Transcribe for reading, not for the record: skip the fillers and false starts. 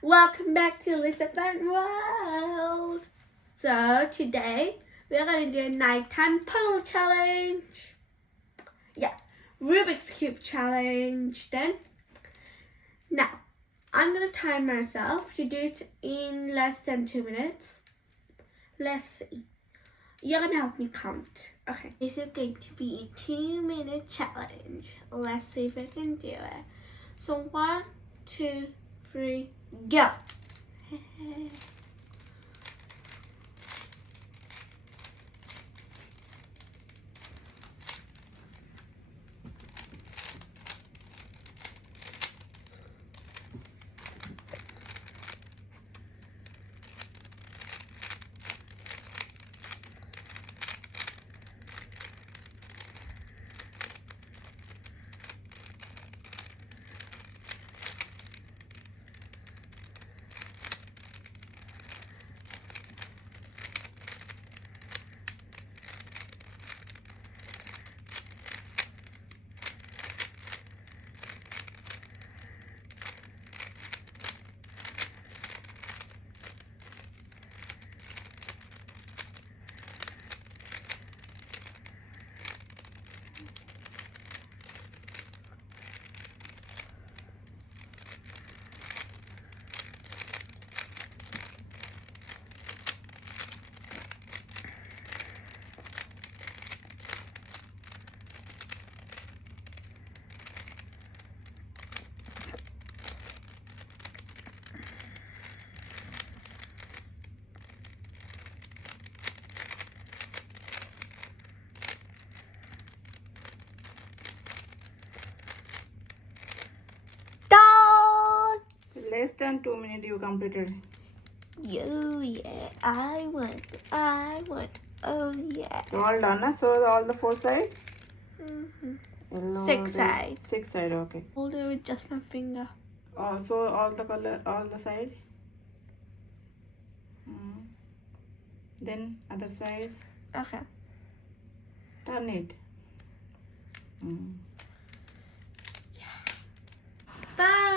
Welcome back to Elizabeth World. So today we're gonna do a nighttime puzzle challenge. Yeah, Rubik's Cube challenge then. Now, I'm gonna time myself to do it in less than 2 minutes. Let's see. You're gonna help me count. Okay. This is going to be a 2-minute challenge. Let's see if I can do it. So 1, 2, 3, go. Less than 2 minutes you completed. Oh yeah, I want. Oh yeah. All done, na? So all the 4 sides? Mm-hmm. 6 sides. 6 sides, okay. Hold it with just my finger. Oh, so all the color, all the side. Then other side. Okay. Turn it. Bye.